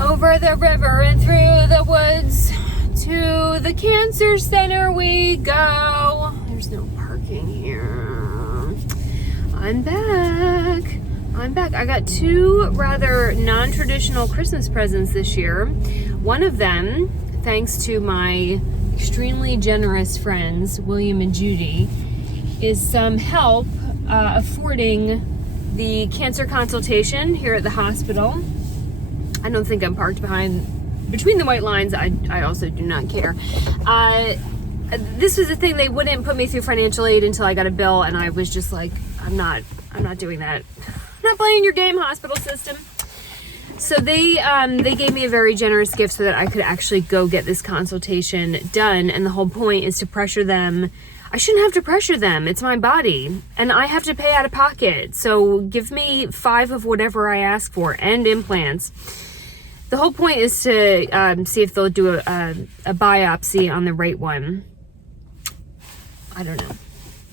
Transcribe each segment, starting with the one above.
Over the river and through the woods to the cancer center we go. There's no parking here. I'm back. I got two rather non-traditional Christmas presents this year. One of them, thanks to my extremely generous friends, William and Judy, is some help affording the cancer consultation here at the hospital. I don't think I'm parked between the white lines. I also do not care. This was the thing, they wouldn't put me through financial aid until I got a bill, and I was just like, I'm not doing that. I'm not playing your game, hospital system. So they gave me a very generous gift so that I could actually go get this consultation done, and the whole point is to pressure them. I shouldn't have to pressure them. It's my body, and I have to pay out of pocket. So give me 5 of whatever I ask for, and implants. The whole point is to see if they'll do a biopsy on the right one. I don't know.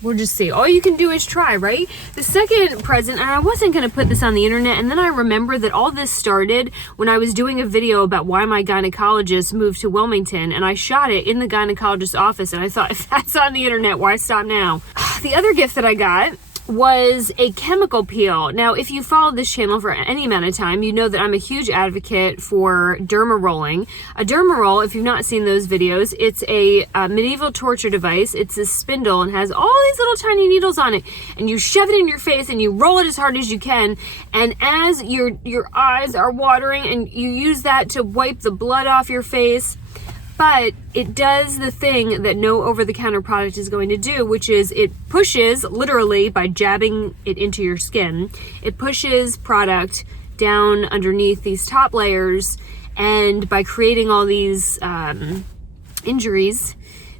We'll just see. All you can do is try, right? The second present, and I wasn't going to put this on the internet, and then I remember that all this started when I was doing a video about why my gynecologist moved to Wilmington, and I shot it in the gynecologist's office, and I thought, if that's on the internet, why stop now? The other gift that I got was a chemical peel. Now, if you followed this channel for any amount of time, you know that I'm a huge advocate for derma rolling. A derma roll, if you've not seen those videos, it's a medieval torture device. It's a spindle and has all these little tiny needles on it, and you shove it in your face and you roll it as hard as you can, and as your eyes are watering, and you use that to wipe the blood off your face. But it does the thing that no over-the-counter product is going to do, which is it pushes, literally by jabbing it into your skin, it pushes product down underneath these top layers, and by creating all these injuries,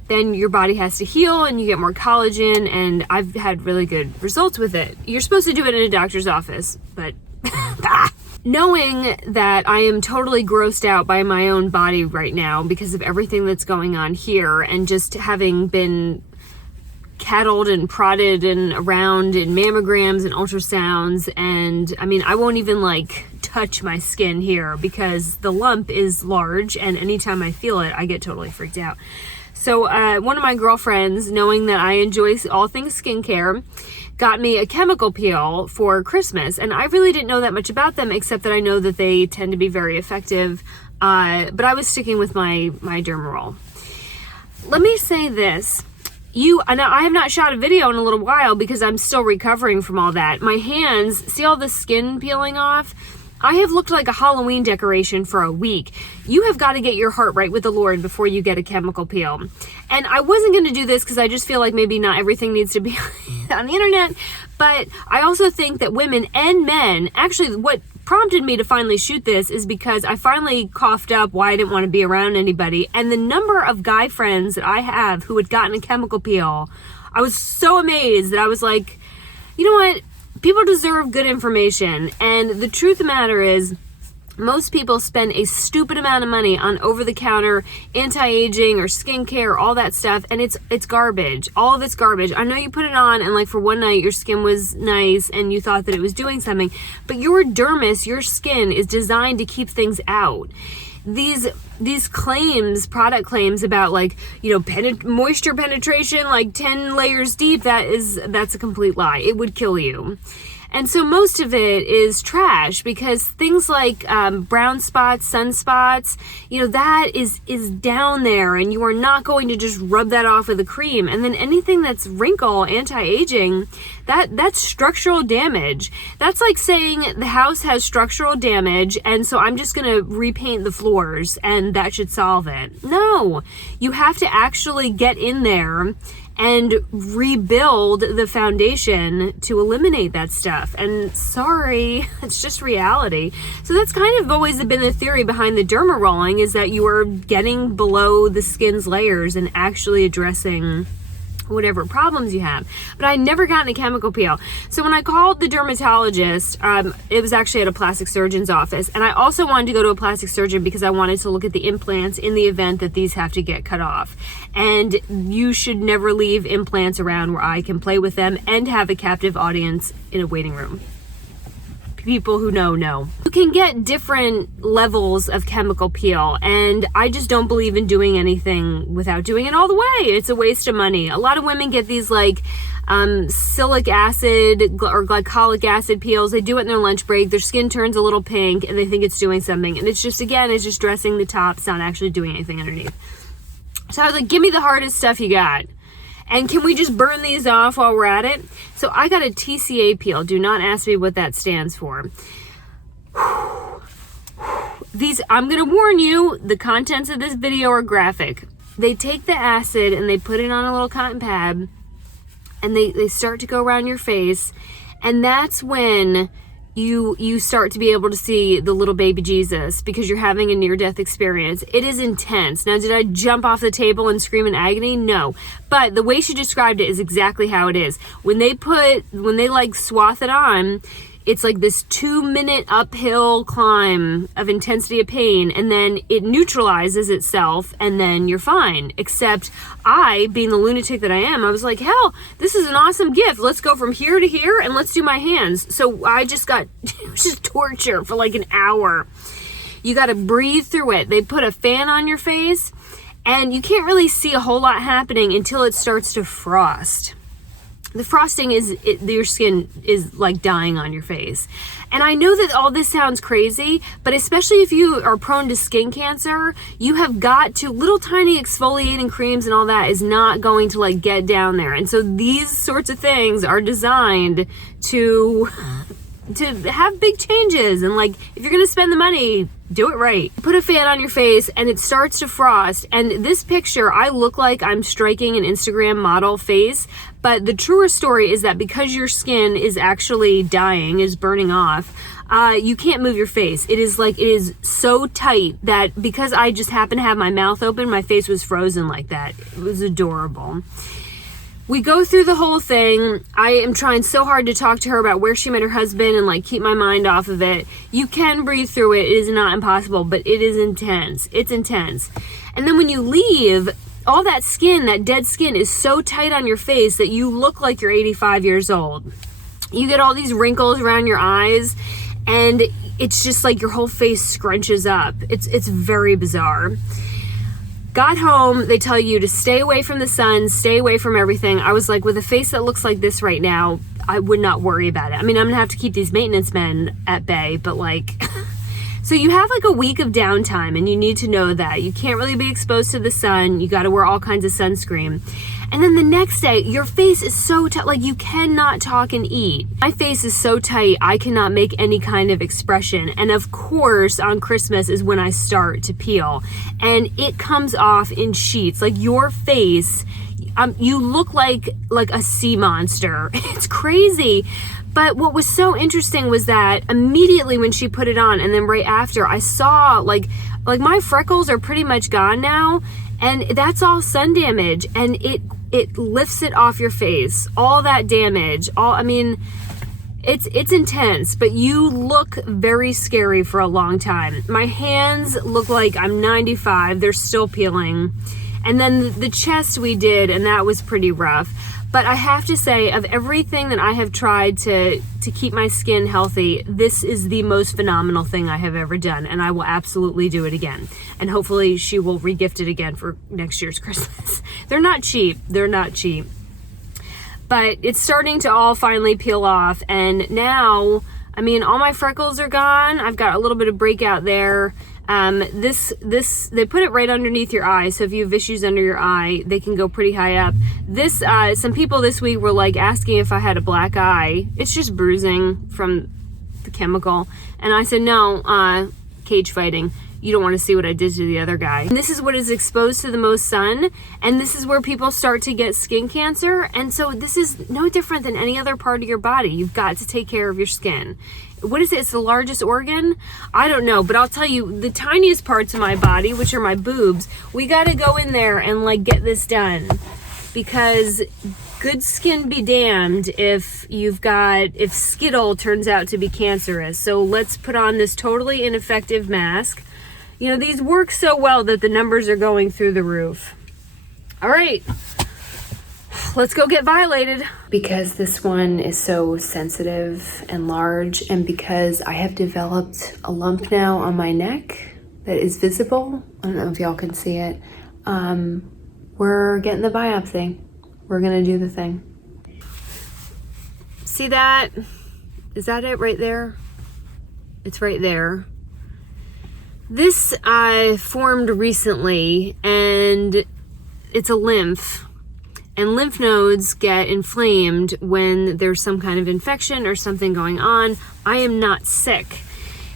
then your body has to heal and you get more collagen, and I've had really good results with it. You're supposed to do it in a doctor's office, but knowing that I am totally grossed out by my own body right now because of everything that's going on here, and just having been cattled and prodded and around in mammograms and ultrasounds, and I mean, I won't even like touch my skin here because the lump is large, and anytime I feel it, I get totally freaked out. So one of my girlfriends, knowing that I enjoy all things skincare, got me a chemical peel for Christmas, and I really didn't know that much about them, except that I know that they tend to be very effective, but I was sticking with my derma roll. Let me say this. I have not shot a video in a little while because I'm still recovering from all that. My hands, see all the skin peeling off? I have looked like a Halloween decoration for a week. You have got to get your heart right with the Lord before you get a chemical peel. And I wasn't going to do this because I just feel like maybe not everything needs to be on the internet. But I also think that women and men, actually what prompted me to finally shoot this is because I finally coughed up why I didn't want to be around anybody. And the number of guy friends that I have who had gotten a chemical peel, I was so amazed that I was like, you know what? People deserve good information, and the truth of the matter is most people spend a stupid amount of money on over-the-counter anti-aging or skincare, all that stuff, and it's garbage. All of it's garbage. I know you put it on and like for one night your skin was nice and you thought that it was doing something, but your dermis, your skin, is designed to keep things out. These claims, product claims about like, you know, moisture penetration like 10 layers deep, that's a complete lie. It would kill you. And so most of it is trash because things like brown spots, sunspots, you know, that is down there, and you are not going to just rub that off with a cream. And then anything that's wrinkle, anti-aging, that's structural damage. That's like saying the house has structural damage, and so I'm just going to repaint the floors and that should solve it. No, you have to actually get in there and rebuild the foundation to eliminate that stuff. And sorry, it's just reality. So that's kind of always been the theory behind the derma rolling, is that you are getting below the skin's layers and actually addressing whatever problems you have. But I never gotten a chemical peel. So when I called the dermatologist, it was actually at a plastic surgeon's office. And I also wanted to go to a plastic surgeon because I wanted to look at the implants in the event that these have to get cut off. And you should never leave implants around where I can play with them and have a captive audience in a waiting room. people who know. You can get different levels of chemical peel, and I just don't believe in doing anything without doing it all the way. It's a waste of money. A lot of women get these like silic acid or glycolic acid peels. They do it in their lunch break. Their skin turns a little pink and they think it's doing something. And it's just, again, it's just dressing the top. It's not actually doing anything underneath. So I was like, give me the hardest stuff you got. And can we just burn these off while we're at it? So I got a TCA peel. Do not ask me what that stands for. These, I'm going to warn you, the contents of this video are graphic. They take the acid and they put it on a little cotton pad, and they start to go around your face, and that's when you start to be able to see the little baby Jesus, because you're having a near-death experience. It is intense. Now, did I jump off the table and scream in agony? No. But the way she described it is exactly how it is. When they like swath it on, it's like this 2-minute uphill climb of intensity of pain, and then it neutralizes itself, and then you're fine. Except I, being the lunatic that I am, I was like, hell, this is an awesome gift. Let's go from here to here, and let's do my hands. So I just got, it was just torture for like an hour. You got to breathe through it. They put a fan on your face, and you can't really see a whole lot happening until it starts to frost. The frosting is, your skin is like dying on your face. And I know that all this sounds crazy, but especially if you are prone to skin cancer, you have got to, little tiny exfoliating creams and all that is not going to like get down there. And so these sorts of things are designed to have big changes. And like, if you're gonna spend the money, do it right. Put a fan on your face and it starts to frost. And this picture, I look like I'm striking an Instagram model face, but the truer story is that because your skin is actually dying, is burning off, you can't move your face. It is so tight that because I just happened to have my mouth open, my face was frozen like that. It was adorable. We go through the whole thing. I am trying so hard to talk to her about where she met her husband and like keep my mind off of it. You can breathe through it. It is not impossible, but it is intense. It's intense. And then when you leave, all that skin, that dead skin is so tight on your face that you look like you're 85 years old. You get all these wrinkles around your eyes, and it's just like your whole face scrunches up. It's very bizarre. Got home, they tell you to stay away from the sun, stay away from everything. I was like, with a face that looks like this right now, I would not worry about it. I mean, I'm gonna have to keep these maintenance men at bay, but like, so you have like a week of downtime, and you need to know that. You can't really be exposed to the sun. You gotta wear all kinds of sunscreen. And then the next day, your face is so tight, like you cannot talk and eat. My face is so tight, I cannot make any kind of expression. And of course, on Christmas is when I start to peel. And it comes off in sheets. Like your face, you look like a sea monster. It's crazy. But what was so interesting was that immediately when she put it on, and then right after, I saw like my freckles are pretty much gone now. And that's all sun damage, and it lifts it off your face. All that damage, it's intense, but you look very scary for a long time. My hands look like I'm 95, they're still peeling. And then the chest we did, and that was pretty rough. But I have to say, of everything that I have tried to keep my skin healthy, this is the most phenomenal thing I have ever done, and I will absolutely do it again. And hopefully she will re-gift it again for next year's Christmas. They're not cheap. They're not cheap. But it's starting to all finally peel off, and now, I mean, all my freckles are gone. I've got a little bit of breakout there. They put it right underneath your eye, so if you have issues under your eye, they can go pretty high up. Some people this week were like asking if I had a black eye. It's just bruising from the chemical. And I said, no, cage fighting. You don't want to see what I did to the other guy. And this is what is exposed to the most sun, and this is where people start to get skin cancer. And so this is no different than any other part of your body. You've got to take care of your skin. What is it? It's the largest organ? I don't know, but I'll tell you, the tiniest parts of my body, which are my boobs, we got to go in there and like get this done, because good skin be damned if Skittle turns out to be cancerous. So let's put on this totally ineffective mask. You know, these work so well that the numbers are going through the roof. All right, let's go get violated. Because this one is so sensitive and large, and because I have developed a lump now on my neck that is visible, I don't know if y'all can see it, we're getting the biopsy. We're gonna do the thing. See that? Is that it right there? It's right there. This I formed recently, and it's a lymph. And lymph nodes get inflamed when there's some kind of infection or something going on. I am not sick.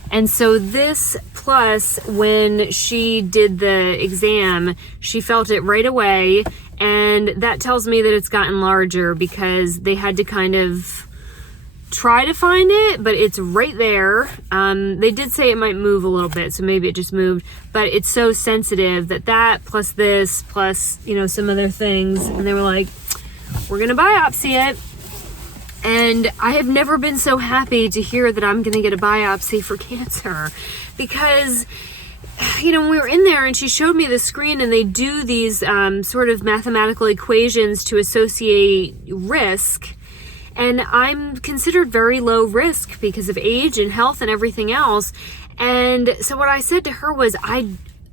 And so this, plus when she did the exam, she felt it right away. And that tells me that it's gotten larger because they had to kind of try to find it, but it's right there. They did say it might move a little bit, so maybe it just moved, but it's so sensitive that plus this, plus, you know, some other things, and they were like, we're gonna biopsy it. And I have never been so happy to hear that I'm gonna get a biopsy for cancer, because, you know, when we were in there and she showed me the screen and they do these sort of mathematical equations to associate risk, and I'm considered very low risk because of age and health and everything else. And so what I said to her was,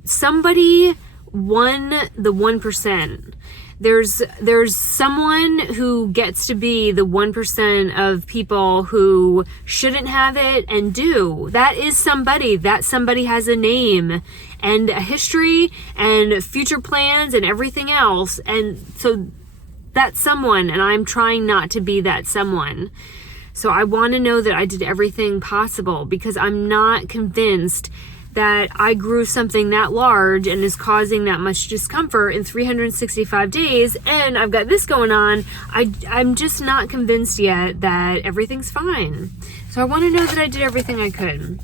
somebody won the 1%. There's someone who gets to be the 1% of people who shouldn't have it and do. That is somebody. That somebody has a name and a history and future plans and everything else. And so that's someone, and I'm trying not to be that someone. So I want to know that I did everything possible, because I'm not convinced that I grew something that large and is causing that much discomfort in 365 days, and I've got this going on. I'm just not convinced yet that everything's fine. So I want to know that I did everything I could.